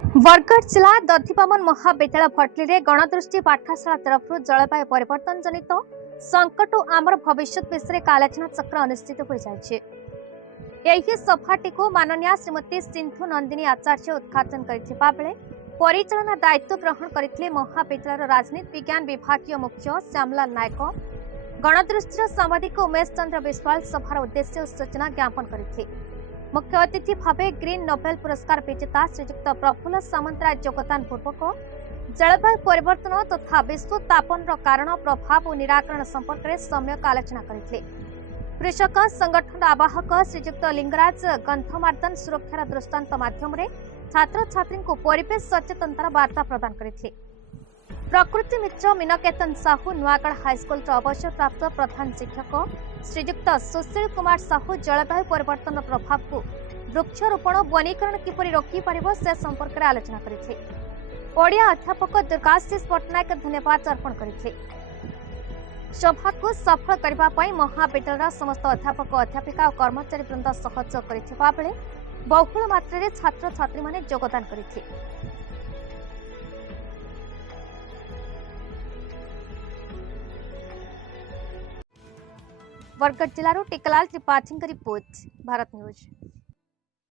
बरगढ़ जिला दधिबामन महाविद्यालय भटली गणदृष्टि पाठशाला तरफ जलवायु परिवर्तन जनित संकट और आमर भविष्य विषय आलोचना चक्र अनुष्ठित हो जाए। सभाटी को माननीय श्रीमती सिंधु नंदिनी आचार्य उद्घाटन करथिबा बेले परिचालना दायित्व ग्रहण करथिले महाविद्यालय राजनीति विज्ञान विभाग मुख्य श्यामलाल नायक। गणदृष्टिर सांबादिक उमेश चंद्र विश्वाल सभार उद्देश्य सूचना ज्ञापन करथिले। मुख्य अतिथि भावे ग्रीन नोबेल पुरस्कार विजेता श्रीजुक्त प्रफुल्ल सामंतराय योगदान पूर्वक जलवायु परिवर्तन तथा विश्व तापन कारण प्रभाव और निराकरण संपर्क में सम्यक आलोचना करथिले। कृषक संगठन आवाहक श्रीजुक्त लिंगराज गंधमार्दन सुरक्षार दृष्टांत माध्यम छात्र छात्री को परिवेश सचेतनतार वार्ता प्रदान करथिले। प्रकृति मित्र मीनकेतन साहू नुआगढ़ हाईस्कल अवसरप्राप्त प्रधान शिक्षक श्रीजुक्त सुशील कुमार साहू जलवायु परिवर्तन प्रभाव को वृक्षरोपण वनीकरण किपरि रोकी पारिबो से संपर्क में आलोचना करथिले। ओडिया अध्यापक दुर्गाशीष पट्टनायक धन्यवाद अर्पण करथिले। सभा को सफल करबा पई महाविद्यालय समस्त अध्यापक अध्यापिका और कर्मचारी वृंद सहयोग करथिबा बेले बहुल मात्रा रे छात्र छात्री माने योगदान करथिले। बरगढ़ जिलार टिकलाल त्रिपाठी रिपोर्ट, भारत न्यूज।